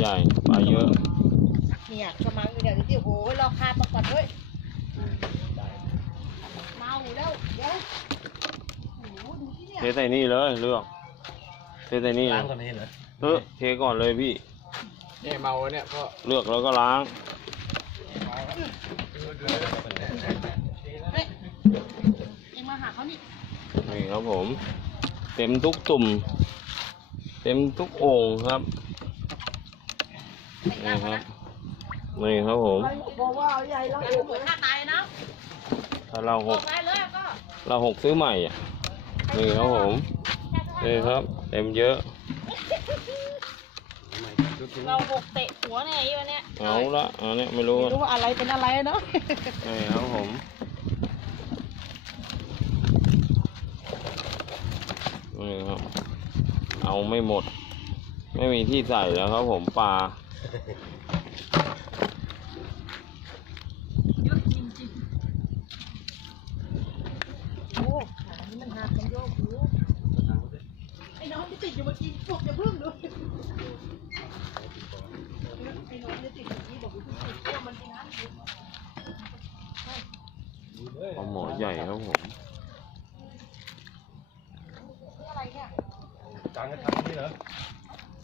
ใหญ่ปลาเยอะ เนี่ยกำลังเดี๋ยวเดี๋ยวโอ้ยรอคาบมาก่อนด้วยเมาแล้วเดี๋ยวโอ้โหดูที่เนี่ยเทใส่นี่เลยเลือกเทใส่นี่ล้างตัวนี้เหรอเออเทก่อนเลยพี่เนี่ยเมาเนี่ยก็เลือกแล้วก็ล้างเฮ้ยเอ็งมาหาเขานี่นี่ครับผม เต็มทุกตุ่ม เต็มทุกโอ่งครับไม่กล้า นี่คมารับนะนี่ครับผมบอกว่าใหญ่แล้วเหมือนฆ่าตายนะถ้าเราบหอกกได้เลยก็เราหกซื้อใหม่อะนี่ครับผมนี่ครับเต็มเยอะเราหกเตะหัวเนี่ยไอ้วันเนี้ยเอาละอันเนี้ยไม่รู้ไม่รู้ว่าอะไรเป็นอะไรเนาะนี่ครับผมนี่ครับเอาไม่หมด ไม่มีที่ใส่แล้วครับผมปลาเยอะจริงๆโอ้ขานี่มันหักมันโยกอยู่ไอ้น้องที่ติดอยู่เมื่อกี้บอกอย่าพึ่งดูไอ้น้องที่ติดเมื่อกี้บอกอย่าพึ่งติดเพราะว่ามันเป็นน้ำอยู่ปลาหมอใหญ่ครับผมอะไรเนี่ยจางกันทางนี้เหรอ